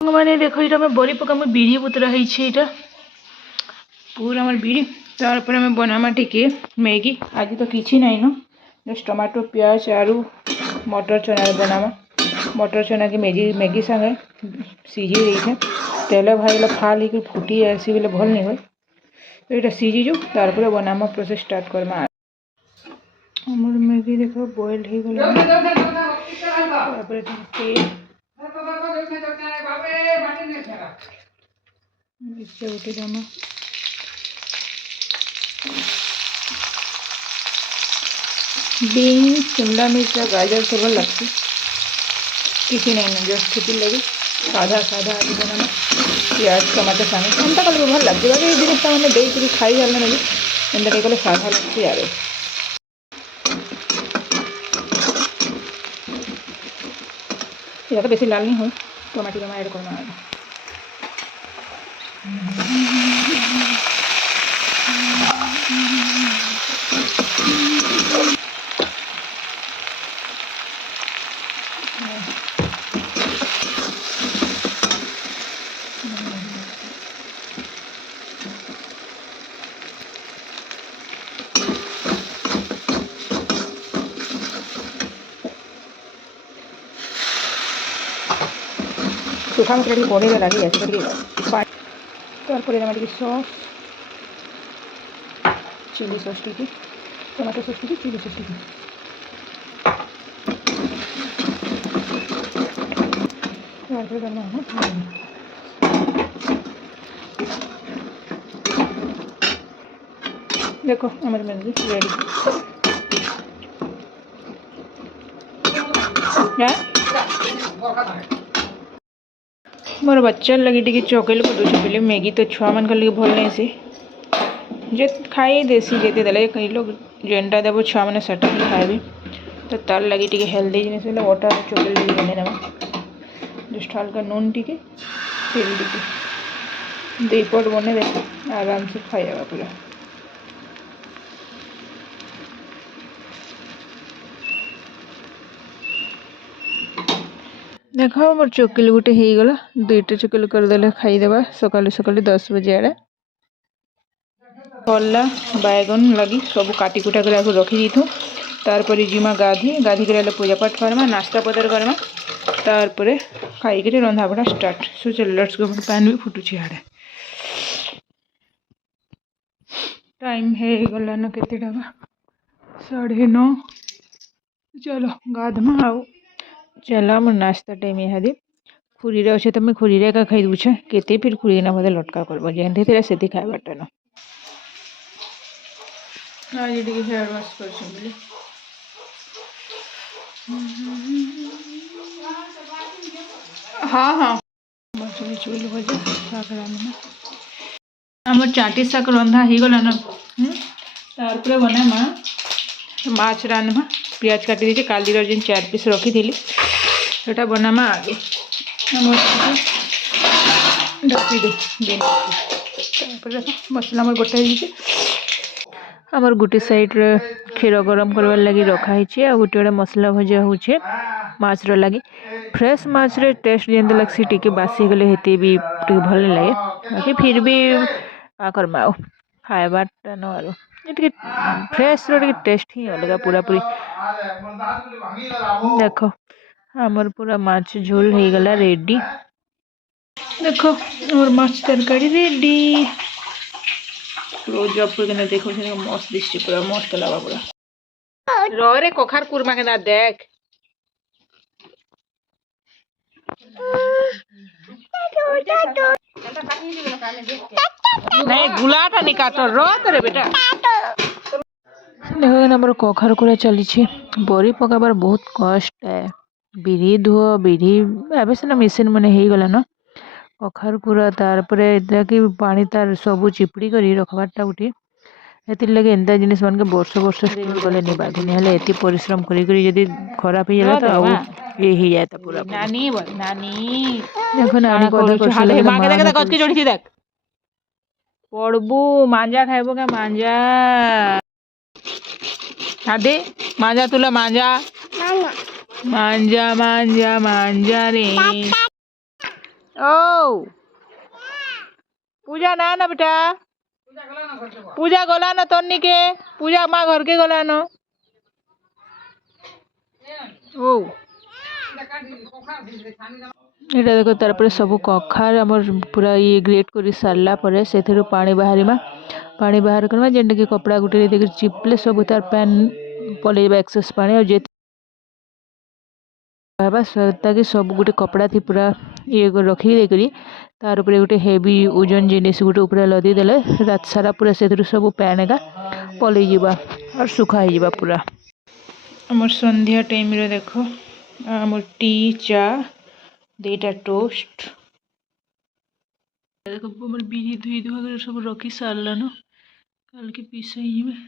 मैंने देखो ये बड़ी पका बिड़ी बुतरा है पूरा मोर बिड़ी तार मैं बनामा टिके मैगी आज तो किसी ना न जस्ट टमाटो प्याज आलू मटर चना बनामा मटर चना के मैगी संगे सीझी रही तेल भाई फाल ही फुटी आसी बोले भल नहीं हो तो ये सीझी जो तार बनामा प्रोसेस स्टार्ट करमा हमर मैगी देखो बॉइल हो गला उठे जमा बीन्स शिमला मिर्च गाजर सब लगती किसी नहीं जस्ट खेती लगे साधा साधा आज बनाना प्याज टमाटर सामने एंता कल भल लगती बाकी ये जिन मैंने दे खाई गल ना एंता कले साधा लगती यार ये तो बेसी लाल नहीं हो टमाटो जमा ऐड करना सूखा मसला पड़े लगे तार सस चिली सस टी टमाटो सस टी चिली सस टी देखो हमारी मैगी रेडी मोर बच्चा लगी टी चॉकलेट को दूसरे मैगी तो छुआ मन लगे भल नहीं सी जे खाई देसी जेते देले कई लोग जेनटा देव छुआ मैंने सेटा ही खाए तो तार लगी टी हेल्दी जिन वाटर चॉकलेट बने देवा जस्ट हल्का नून टी तेल टी दीपट बने दे आराम से खाइबा पूरा देख मोर चोकिल गोटे हो गला दुईटा चोकिल करदे खाईदेवा सकाल सकाल 10 बजे आड़े कला बैगन लगी सब काटी कुटा कर रखी दी तार जिमा गाधी गाधी कर पूजा पाठ करमा नाश्ता पतर करमा तार खाई रंधा बड़ा स्टार्ट सो चल लेट्स गो पैन भी फुटुची आड़े टाइम है गला न केते टाका 9:30 चलो गाधमा आउ चला मोर नाश्ता टाइम यहाँ खुरी अच्छे तो मैं खुरी का खाई दूचे केते फिर खुरी ना बोले लटका कर जेनते थे से खाइबाटा न आज ये हेयर वाश कर हाँ हाँ चुल भजा शाग रांधना आम चाटी शाग रंधा हो गला न तार बना माछ रांधमा पियाज काटी दीजिए काली जिन 4 पीस रखी थी सेटा बनामा आगे ढकी दे मसला मोर गोटा आमर गोटे साइड रे क्षीर गरम करवार लगी रखाई आ गोटे मसला भजा होचे माछ रो लगी फ्रेश माछ रे टेस्ट जेंते लगसी टिके बासी गले हेते भी टिके भल लगे बाकी फिर भी का करमा खाइबाटा न आरो ये फ्रेश रो टेस्ट ही अलग पूरा पूरी देखो आमर पूरा माछ झोल हो गला रेडी देखो और माछ तरकारी रेडी क्लोज अप करके देखो मस्त दिखती पूरा मस्त लगा पूरा रो रे कखार कुरमा के ना देख नहीं गुलाटा नहीं काटो रो रे बेटा देखो नंबर कखार कुरा चली बरी पकाबार बहुत कष्ट है बिरी धुओ बिरी एबे से ना मेसीन माने हो गला न कखार कुरा तार कि पानी तार सब चिपड़ी करी रखबारटा गोटे एतिर लगे एंता जिनिस मान के वर्ष वर्ष गले नहीं बाधे नहीं एति परिश्रम करी करी यदि खराब हो जाए तो ये ही जाता पूरा नानी नानी देखो नानी को हाले मां के देख गज के जोड़ी देख पड़बू मांजा खाइबो का मांजा आदे मांजा तुला मांजा मांजा मांजा मांजा रे ओ पूजा ना ना बेटा पूजा गला न तन्नी के पूजा माँ घर के गला न ओ এটা দেখো তারপরে ସବୁ କଖାର ଆମର ପୁରା ଇଏ ଗ୍ରେଟ୍ କରି ସାରିଲା ପରେ ସେଥିରୁ ପାଣି ବାହାରିବା ପାଣି ବାହାର କରିବା ଯେନ୍ଟାକି କପଡ଼ା ଗୁଟେ ଦେଇକି ଚିପଲେ ସବୁ ତାର ପ୍ୟାନ୍ ପଳେଇବା ଏକ୍ସେସ୍ ପାଣି ଆଉ ଯେତେ ହେବା ତାକି ସବୁ ଗୋଟେ କପଡ଼ା ଥି ପୁରା ଇଏ କରି ରଖି ଦେଇକରି ତାର ଉପରେ ଗୋଟେ ହେଭି ଓଜନ ଜିନିଷ ଗୋଟେ ଉପରେ ଲଦି ଦେଲେ ରାତ ସାରା ପୁରା ସେଥିରୁ ସବୁ ପ୍ୟାନ୍ ଏକା ପଳେଇ ଯିବା ଆଉ ଶୁଖା ହେଇଯିବା ପୁରା ଆମର ସନ୍ଧ୍ୟା ଟାଇମ୍ରେ ଦେଖ ଆମର ଟି ଚା ଦୁଇଟା ଟୋଷ୍ଟ देखो हमर बिरी धुई धुआ कर सब रखी सारलान कल के पीसे में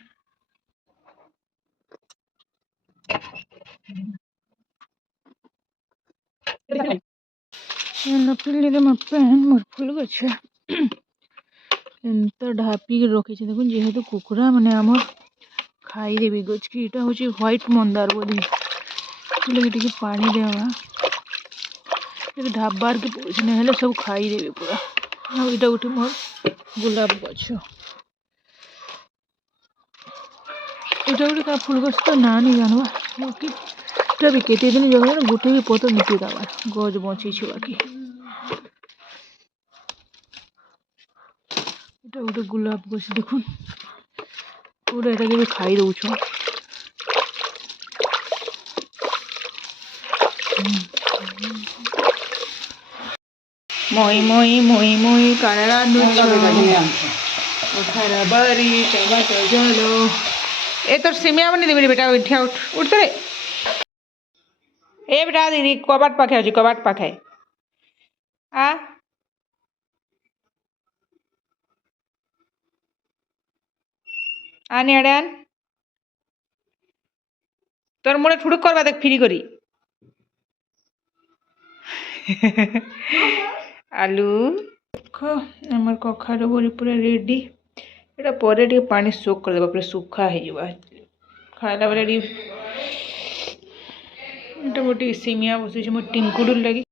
नपिले मोर पैन मोर फुल गछ एंत ढापी रखी देखो जेहेतु कुकुड़ा माने आम खाईदेवी गछ कि यहाँ हूँ ह्वाइट मंदार बोधे लगे पानी देवा ढाबार के पड़े ना सब खाईदेवी पूरा यहाँ गोटे मोर गुलाब गछ यहाँ गोटे क्या फुल गछ तो ना नहीं जानवा बाकी भी केते दिन जगह गोटे भी पत नीति दबार गज बची बाकी यहाँ गोटे गुलाब गछ देख पूरा यहाँ भी खाई दौ মই মই মই মই কারা बारी टमाटो जलो ए तोर सिमिया बनी देबी बेटा उठिया उठ उठ रे ए बेटा दीदी कबाट पाखे अछि कबाट पाखे आ आनी अड़ान तोर मुड़े ठुड़ुक करबा देख फ्री करी आलू आमर कखार बड़ी पूरा रेडी एटा परे टे पानी सोक कर देबा पूरा सुखा हे जबा खाइला बेले एटा गोटे सिमिया बसुछ मो टिंकुडुर लगी